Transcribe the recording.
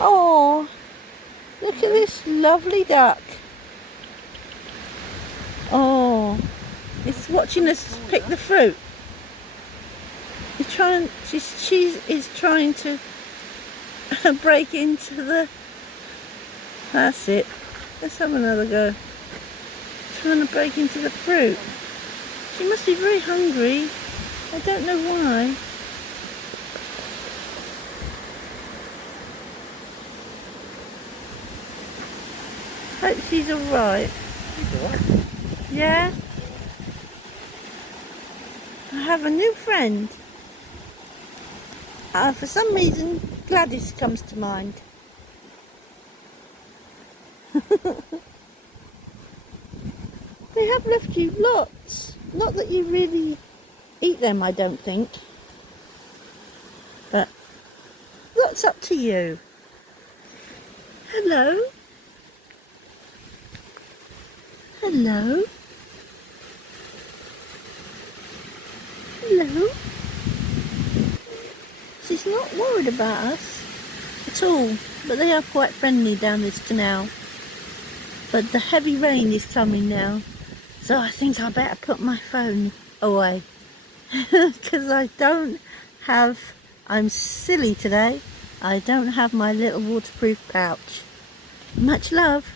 Oh, look at this lovely duck. Oh, it's watching us pick the fruit. She is trying to break into the... That's it. Let's have another go. Trying to break into the fruit. She must be very hungry. I don't know why. Hope she's alright. Yeah? I have a new friend. For some reason, Gladys comes to mind. They have left you lots. Not that you really eat them, I don't think. But that's up to you. Hello? Hello? Hello? She's not worried about us at all, but they are quite friendly down this canal. But the heavy rain is coming now, so I think I better put my phone away. Because I'm silly today, I don't have my little waterproof pouch. Much love.